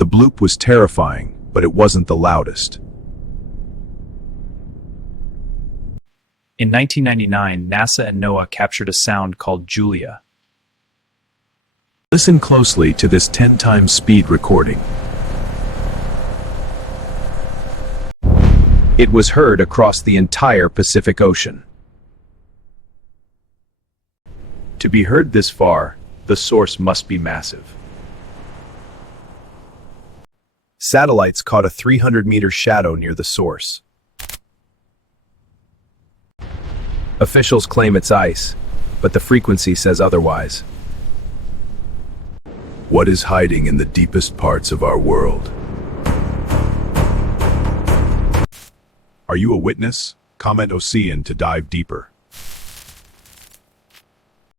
The bloop was terrifying, but it wasn't the loudest. In 1999, NASA and NOAA captured a sound called Julia. Listen closely to this 10 times speed recording. It was heard across the entire Pacific Ocean. To be heard this far, the source must be massive. Satellites caught a 300-meter shadow near the source. Officials claim it's ice, but the frequency says otherwise. What is hiding in the deepest parts of our world? Are you a witness? Comment Ocean to dive deeper.